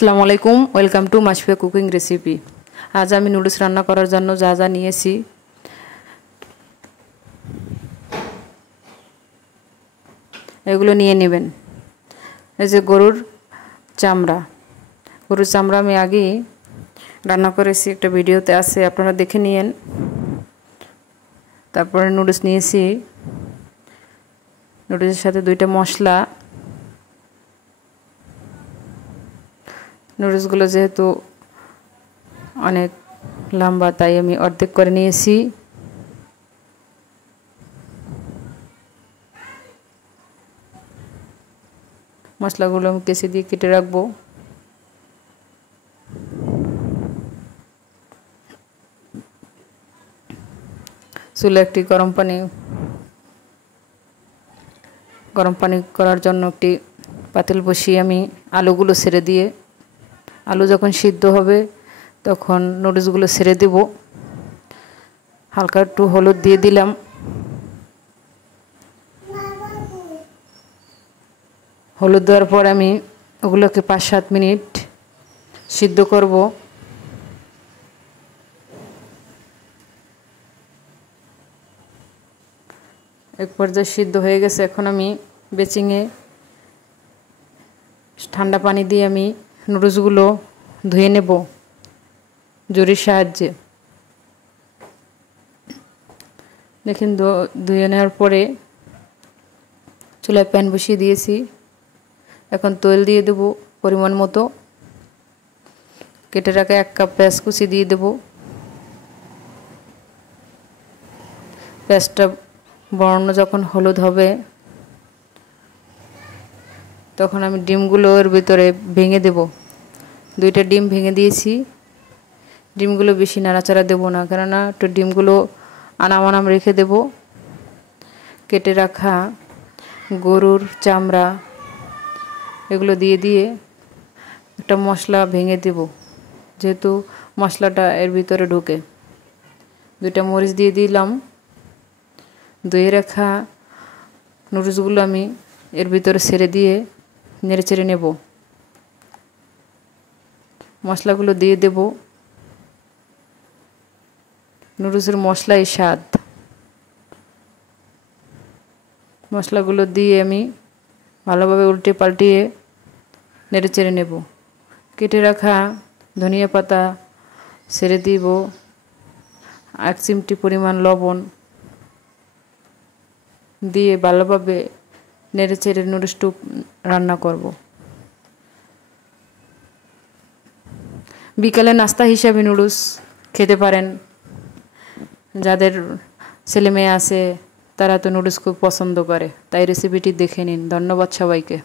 আসসালামু আলাইকুম, welcome to মাশফিয়া cooking recipe. আজ আমি নুডলস রান্না করার জন্য যা যা নিয়েছি এগুলো নিয়ে নেবেন। এই যে গরুর চামড়া আমি আগে রান্না করেছি, একটা ভিডিওতে আছে, আপনারা দেখে নিয়েন। তারপরে নুডলস নিয়েছি, নুডলসের সাথে দুইটা মশলা। নুডলসগুলো যেহেতু অনেক লম্বা তাই আমি অর্ধেক করে নিয়েছি। মশলাগুলো আমি কেসি দিয়ে কেটে রাখবো। চুলে একটি গরম পানি করার জন্য একটি পাতিল বসিয়ে আমি আলুগুলো ছেড়ে দিয়ে, আলু যখন সিদ্ধ হবে তখন নুডলসগুলো ছেড়ে দেব। হালকা একটু হলুদ দিয়ে দিলাম। হলুদ দেওয়ার পর আমি ওগুলোকে 5-7 মিনিট সিদ্ধ করব। এক পর্যায়ে সিদ্ধ হয়ে গেছে। এখন আমি বেচিংয়ে ঠান্ডা পানি দিয়ে আমি নুডলসগুলো ধুয়ে নেব ঝুড়ির সাহায্যে। দেখেন, ধুয়ে নেওয়ার পরে চুলায় প্যান বসিয়ে দিয়েছি। এখন তেল দিয়ে দেব পরিমাণ মতো। কেটে রাখা 1 কাপ পেঁয়াজ কুচি দিয়ে দেব। পেঁয়াজটা বর্ণ যখন হলুদ হবে তখন আমি ডিমগুলো এর ভিতরে ভেঙে দেব। 2টা ডিম ভেঙে দিয়েছি। ডিমগুলো বেশি নাড়াচাড়া দেব না, কেননা একটু ডিমগুলো আনাম রেখে দেব। কেটে রাখা গরুর চামড়া এগুলো দিয়ে একটা মশলা ভেঙে দেব, যেহেতু মশলাটা এর ভিতরে ঢোকে। 2টা মরিচ দিয়ে দিলাম। ধুয়ে রাখা নুডলসগুলো আমি এর ভিতরে ছেড়ে দিয়ে নেড়েচেড়ে নেব। মশলাগুলো দিয়ে দেব। নুডলসের মশলাই স্বাদ। মশলাগুলো দিয়ে আমি ভালোভাবে উল্টে পাল্টিয়ে নেড়েচেড়ে নেব। কেটে রাখা ধনিয়া পাতা ছেড়ে দিব। 1 চিমটি পরিমাণ লবণ দিয়ে ভালোভাবে নেড়েচেড়ে নুডলসটা রান্না করব। বিকালে নাস্তা হিসাবে নুডলস খেতে পারেন। যাদের ছেলে মেয়ে আছে তারা তো নুডলস খুব পছন্দ করে, তাই রেসিপিটি দেখে নিন। ধন্যবাদ সবাইকে।